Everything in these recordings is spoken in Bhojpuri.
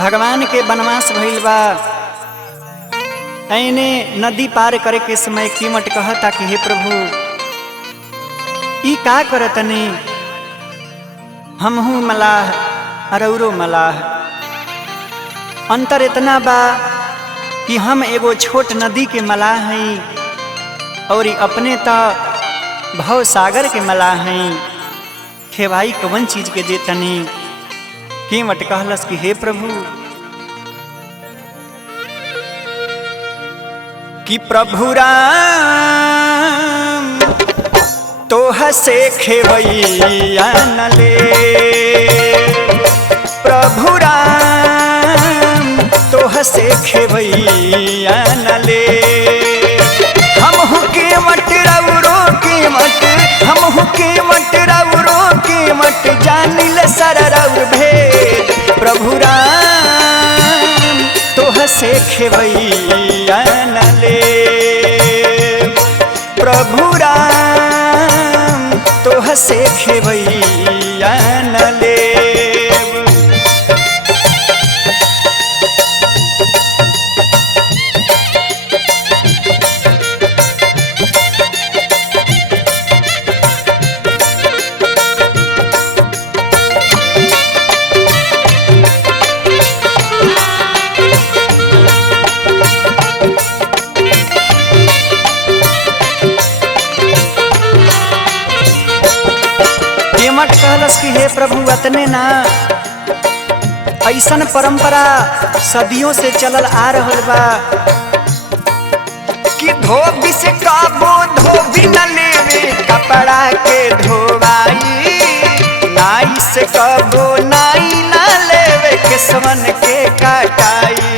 भगवान के वनवास भइल बा। ऐने नदी पार करे के समय कीमत कहता कि हे प्रभु ई का करतनी, हमहू मलाह अरौरो मलाह। अंतर इतना बा कि हम एगो छोट नदी के मलाह हई और अपने त भव सागर के मलाह हई। खेवाई कवन चीज के देतनी। कीमत कहलस कि हे प्रभु कि प्रभु राम तोह से खेवैया न ले, प्रभु राम तोह से खेवैया न ले। हम के मट रौरो के मट, हम के मट रौरो के मट जानिल सररौर भेद। प्रभु राम तोह से खेवैया न ले, प्रभु राम तोह से खेवैया न ले। कीमत कहलस कि हे प्रभु अतने ना, ऐसन परंपरा सदियों से चलल आ रहल बा कि धोबी से काबो धोबी न लेवे कपड़ा के धोवाई, नाई से काबो नाई न लेवे केसवन के काटाई।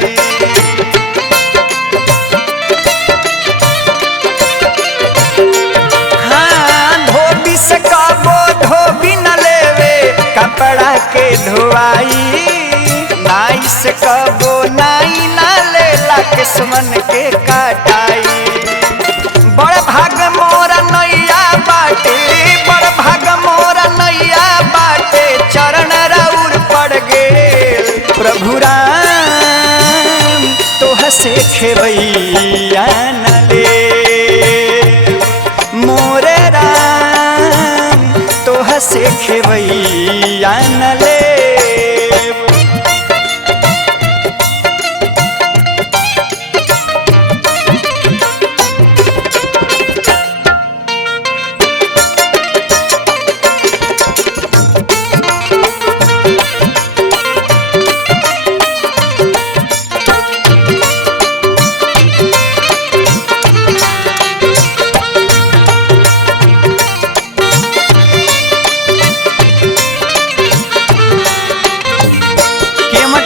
कपड़ा के धोआई, नाई से कबो नाई ना लेला किस्मन के काटाई। बड़ भाग मोरा नैया बाटे, बड़ भाग मोरा नैया बाटे, चरण राउर पड़ गेल। प्रभु राम तोह से खेवैया न ले, मोरे राम तोह से खेवैया न ले।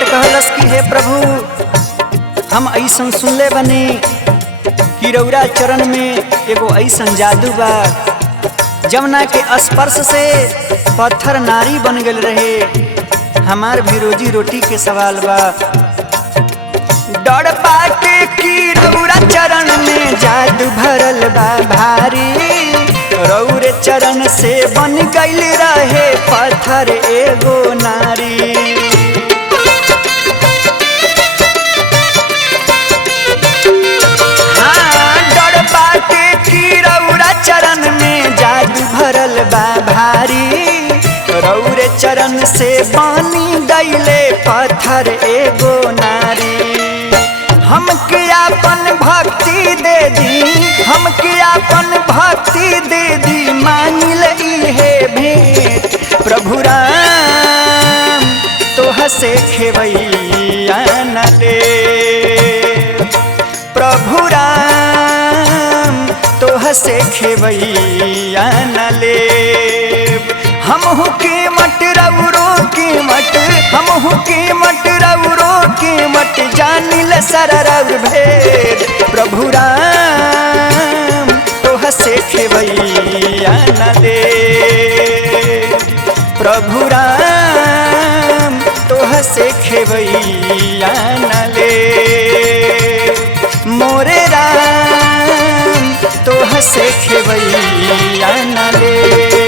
कहलस कि हे प्रभु हम ऐसन सुनले बनी कि रौरा चरण में एगो ऐसन जादू बा जमुना के स्पर्श से पत्थर नारी बन गल रहे। हमार भी रोजी रोटी के सवाल बा। डर बाटे कि रौरा चरण में जादू भरल बा भारी, रौरे चरण से बन गइल रहे पत्थर एगो नारी। चरण में जादू भरल बा भारी, रौरे चरण से बानी गइले पत्थर एगो नारी। हमके आपन भक्ति दे दी, हमके आपन भक्ति दे दी, मांगिल इहे भेंट। प्रभु राम तोह से खेवैया न ले, प्रभु राम तोह से खेवैया न ले। हमहू के मट रौरो के मट, हमहू के मट रौरो के मट जानिल सररौर भेद। प्रभु राम तोह से खेवैया न ले, प्रभु राम तोह से खेवैया न ले। मोरे राम तोह से खेवैया न ले।